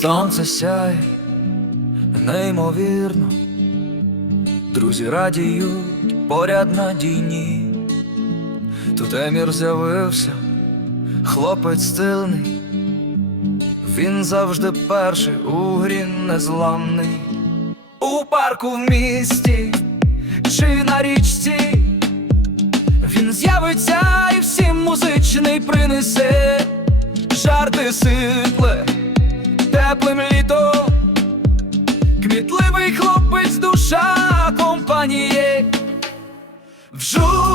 Сонце сяє неймовірно, друзі радіють поряд надійні. Тут Емір з'явився, хлопець стильний, він завжди перший у грі незламний. У парку в місті чи на річці він з'явиться і всім музичний принесе жарти сипле теплим літом, кмітливий хлопець, душа компанії. Вжух